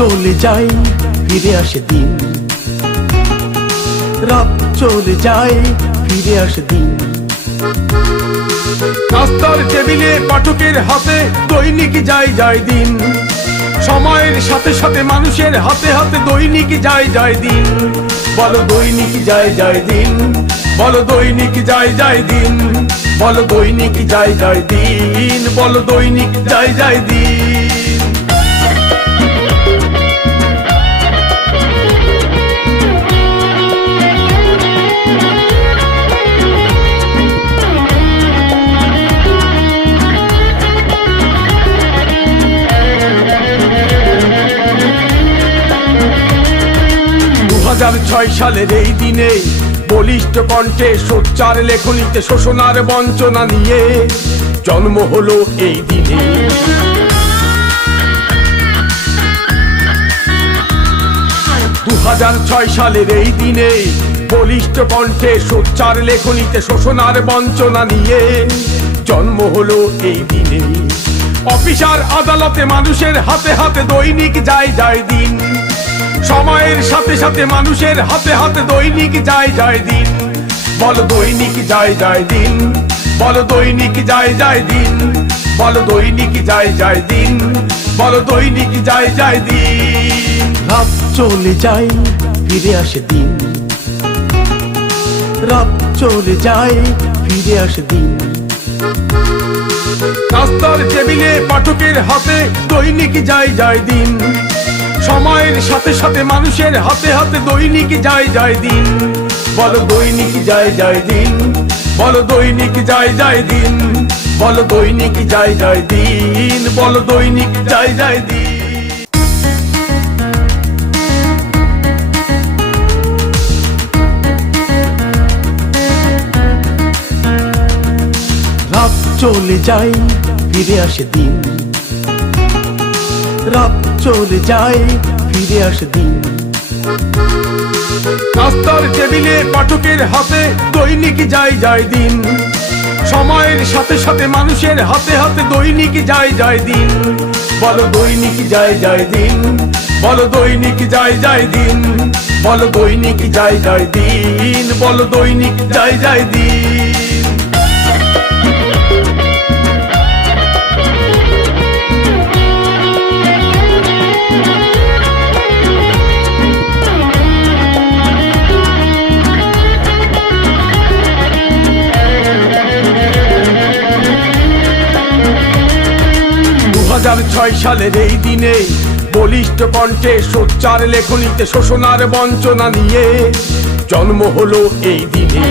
চলে যায় ফিরে আসে দিন, রাত চলে যায় ফিরে আসে দিন। নাস্তার টেবিলে পাঠকের হাতে দৈনিক যায় যায় দিন, সময়ের সাথে সাথে মানুষের হাতে হাতে দৈনিক যায় যায় দিন। বলো দৈনিক যায় যায় দিন, বলো দৈনিক যায় যায় দিন, বলো দৈনিক যায় যায় দিন, বলো দৈনিক যায় যায় দিন। 2006 সালের এই দিনে বলিষ্ঠ কণ্ঠে সোচ্চার লেখনীতে শোষণার বঞ্চনা নিয়ে জন্ম হলো এই দিনে। 2006 সালের এই দিনে বলিষ্ঠ কণ্ঠে সোচ্চার লেখনীতে শোষণার বঞ্চনা নিয়ে জন্ম হলো এই দিনে। অফিসার আদালতে মানুষের হাতে হাতে দৈনিক যায় যায় দিন, সময়ের সাথে সাথে মানুষের হাতে হাতে দৈনিক যায় যায় দিন। বলো দৈনিক যায় যায় দিন, বলো দৈনিক যায় যায় দিন, বলো দৈনিক যায় যায় দিন, বলো দৈনিক যায় যায় দিন। রাত চলে যায় ফিরে আসে দিন, রাত চলে যায় ফিরে আসে দিন। নাস্তার টেবিলে পাঠকের হাতে দৈনিক যায় যায় দিন, সময়ের সাথে সাথে মানুষের হাতে হাতে দৈনিক যায় যায় দিন। বলো দৈনিক যায় যায় দিন, বলো দৈনিক যায় যায় দিন, বলো দৈনিক যায় যায় দিন, বলো দৈনিক যায় যায় দিন। রাত চলে যায় ফিরে আসে দিন, রাত চলে যায় ফিরে আসে দিন। নাস্তার টেবিলে পাঠকের হাতে দৈনিক যায় যায় দিন, সময়ের সাথে সাথে মানুষের হাতে হাতে দৈনিক যায় যায় দিন। বলো দৈনিক যায় যায় দিন, বলো দৈনিক যায় যায় দিন, বলো দৈনিক যায় যায় দিন, বলো দৈনিক যায় যায় দিন। 2006 সালের এই দিনে বলিষ্ঠ কণ্ঠে সোচ্চার লেখনীতে শোষণার বঞ্চনা নিয়ে জন্ম হলো এই দিনে।